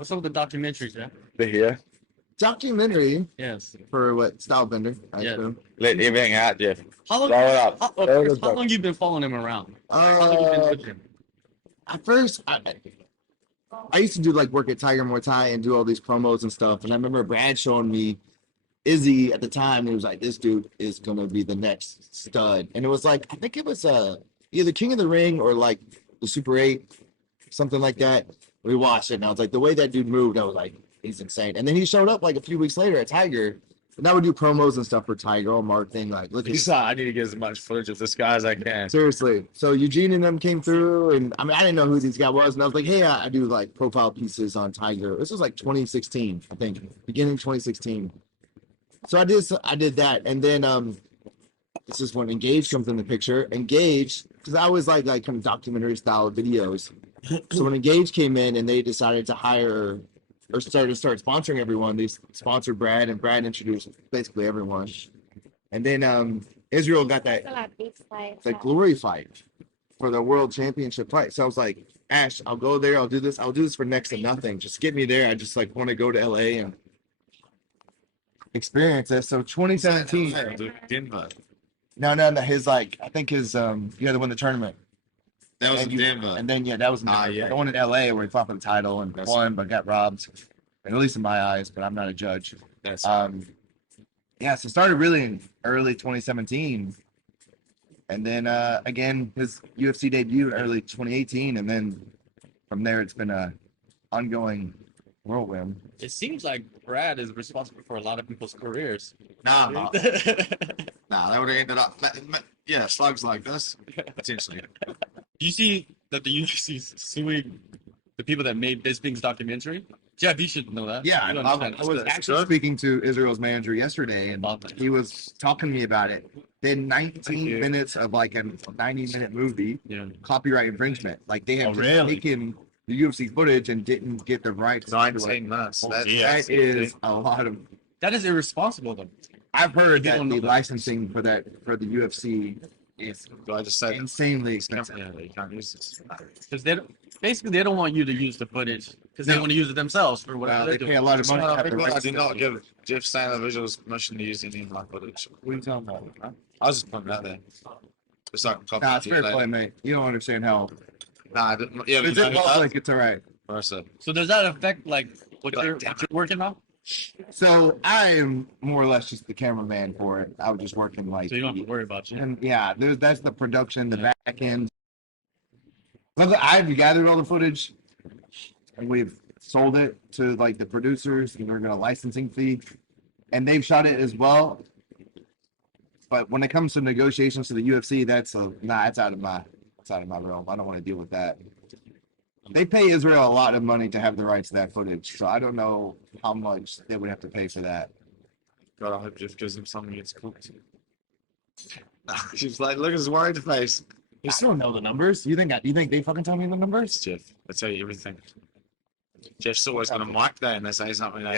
What's up with the documentaries, yeah? They're here. Documentary Yes. for what? Stylebender. I Yeah. assume. Let everything out, Jeff. How long? Blow it up. How long you been following him around? How long you been with him? At first, I used to do like work at Tiger Muay Thai and do all these promos and stuff. And I remember Brad showing me Izzy at the time. And he was like, "This dude is gonna be the next stud." And it was like, I think it was either King of the Ring or like the Super 8, something like that. We watched it, and I was like, the way that dude moved, I was like, he's insane. And then he showed up like a few weeks later at Tiger. And I would do promos and stuff for Tiger, all marketing. Like, look at You saw, I need to get as much footage of this guy as I can. seriously. So Eugene and them came through, and I mean, I didn't know who these guys was, and I was like, hey, I do like profile pieces on Tiger. This was like 2016, I think, beginning of 2016. So I did that, and then this is when Engage comes in the picture. Engage, because I always like kind of documentary style videos. So when Engage came in and they decided to hire or start sponsoring everyone, they sponsored Brad, and Brad introduced basically everyone. And then Israel got that glory fight for the world championship fight. So I was like, Ash, I'll go there. I'll do this for next to nothing. Just get me there. I just like want to go to LA and experience it. So 2017. Denver. No. His I think his the won the tournament. That was in Denver. And then that was yeah. the one in LA where he fought for the title and won, but got robbed. At least in my eyes, but I'm not a judge. That's So it started really in early 2017. And then again, his UFC debut in early 2018, and then from there it's been a ongoing whirlwind. It seems like Brad is responsible for a lot of people's careers. Nah, I'm not. Nah, they would have ended up, slugs like this, potentially. Do you see that the UFC is suing the people that made Bisping's documentary? Jeff, you should know that. Yeah, You I understand. was actually speaking to Israel's manager yesterday, and he was talking to me about it. Then 19 minutes of like a 90-minute movie, copyright infringement. Like they have just taken the UFC footage and didn't get the rights. 19 months. That is a lot of. That is irresponsible, though. I've heard that the licensing for the UFC is insanely expensive. Yeah, you can't use this. Because they don't want you to use the footage because they want to use it themselves for whatever They pay a lot of money. I did not give Jeff Saylor Visuals permission to use any of my footage. What are you talking about? Huh? I was just putting it out there. It's like It's fair play, mate. You don't understand how. Nah, I didn't. Yeah, It's it's all right. So does that affect like what you're working on? So I am more or less just the cameraman for it. I was just working like. So you don't have to worry about you. And that's the production, the back end. But I've gathered all the footage, and we've sold it to like the producers, and they're gonna licensing fee, and they've shot it as well. But when it comes to negotiations to the UFC, it's out of my realm. I don't want to deal with that. They pay Israel a lot of money to have the rights to that footage, so I don't know how much they would have to pay for that. God, I hope Jeff gives him something gets cooked. She's like, look at his worried face. You still don't know the numbers? You think they fucking tell me the numbers? Jeff, I tell you everything. Jeff's always got a mic there and they say something like,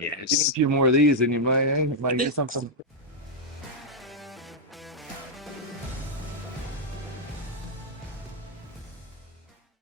Give me a few more of these and you might get something.